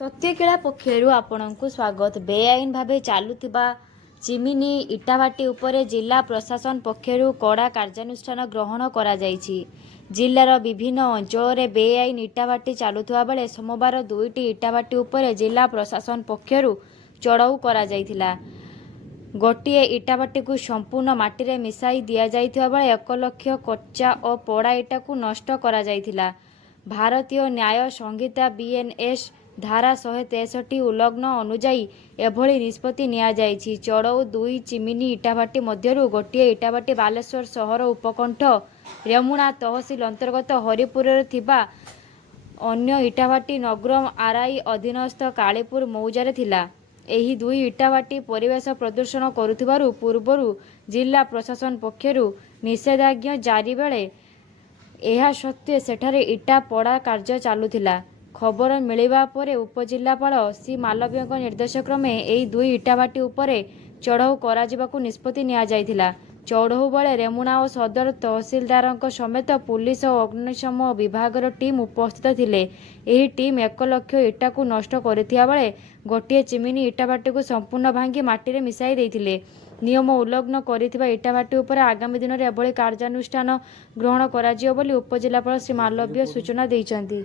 ସତ୍ୟକିଳା ପକ୍ଷରୁ ଆପଣଙ୍କୁ ସ୍ୱାଗତ। ବେଆଇନ ଭାବେ ଚାଲୁଥିବା ଚିମିନି ଇଟାଭାଟି ଉପରେ ଜିଲ୍ଲା ପ୍ରଶାସନ ପକ୍ଷରୁ କଡ଼ା କାର୍ଯ୍ୟାନୁଷ୍ଠାନ ଗ୍ରହଣ କରାଯାଇଛି। ଜିଲ୍ଲାର ବିଭିନ୍ନ ଅଞ୍ଚଳରେ ବେଆଇନ ଇଟାଭାଟି ଚାଲୁଥିବା ବେଳେ ସୋମବାର 2ଟି ଇଟାଭାଟି ଉପରେ ଜିଲ୍ଲା ପ୍ରଶାସନ ପକ୍ଷରୁ ଚଢ଼ଉ କରାଯାଇଥିଲା। ଗୋଟିଏ ଇଟାଭାଟିକୁ ସମ୍ପୂର୍ଣ୍ଣ ମାଟିରେ ମିଶାଇ ଦିଆଯାଇଥିବା ବେଳେ 1 ଲକ୍ଷ କଞ୍ଚା ଓ ପୋଡ଼ା ଇଟାକୁ ନଷ୍ଟ କରାଯାଇଥିଲା। ଭାରତୀୟ ନ୍ୟାୟ ସଂହିତା BNS ଧାରା 163 ଉଲ୍ଲଂଘନ ଅନୁଯାୟୀ ଏଭଳି ନିଷ୍ପତ୍ତି ନିଆଯାଇଛି। ଚଢ଼ଉ 2 ଚିମିନି ଇଟାଭାଟି ମଧ୍ୟରୁ ଗୋଟିଏ ଇଟାଭାଟି ବାଲେଶ୍ୱର ସହର ଉପକଣ୍ଠ ରେମୁଣା ତହସିଲ ଅନ୍ତର୍ଗତ ହରିପୁରରେ ଥିବା ଅନ୍ୟ ଇଟାଭାଟି ନଗ୍ରୋମ RI ଅଧୀନସ୍ଥ କାଳୀପୁର ମୌଜାରେ ଥିଲା। ଏହି 2 ଇଟାଭାଟି ପରିବେଶ ପ୍ରଦୂଷଣ କରୁଥିବାରୁ ପୂର୍ବରୁ ଜିଲ୍ଲା ପ୍ରଶାସନ ପକ୍ଷରୁ ନିଷେଧାଜ୍ଞା ଜାରି ବେଳେ ଏହା ସତ୍ତ୍ୱେ ସେଠାରେ ଇଟା ପୋଡ଼ା କାର୍ଯ୍ୟ ଚାଲୁଥିଲା। ଖବର ମିଳିବା ପରେ ଉପଜିଲ୍ଲାପାଳ ସି ମାଲବ୍ୟଙ୍କ ନିର୍ଦ୍ଦେଶକ୍ରମେ ଏହି 2 ଇଟାଭାଟି ଉପରେ ଚଢ଼ଉ କରାଯିବାକୁ ନିଷ୍ପତ୍ତି ନିଆଯାଇଥିଲା। ଚଢ଼ଉ ବେଳେ ରେମୁଣା ଓ ସଦର ତହସିଲଦାରଙ୍କ ସମେତ ପୁଲିସ ଓ ଅଗ୍ନିଶମ ବିଭାଗର ଟିମ୍ ଉପସ୍ଥିତ ଥିଲେ। ଏହି ଟିମ୍ 1 ଲକ୍ଷ ଇଟାକୁ ନଷ୍ଟ କରିଥିବା ବେଳେ ଗୋଟିଏ ଚିମିନି ଇଟାଭାଟିକୁ ସମ୍ପୂର୍ଣ୍ଣ ଭାଙ୍ଗି ମାଟିରେ ମିଶାଇ ଦେଇଥିଲେ। ନିୟମ ଉଲ୍ଲଂଘନ କରିଥିବା ଇଟାଭାଟି ଉପରେ ଆଗାମୀ ଦିନରେ ଏଭଳି କାର୍ଯ୍ୟାନୁଷ୍ଠାନ ଗ୍ରହଣ କରାଯିବ ବୋଲି ଉପଜିଲ୍ଲାପାଳ ଶ୍ରୀ ମାଲବ୍ୟ ସୂଚନା ଦେଇଛନ୍ତି।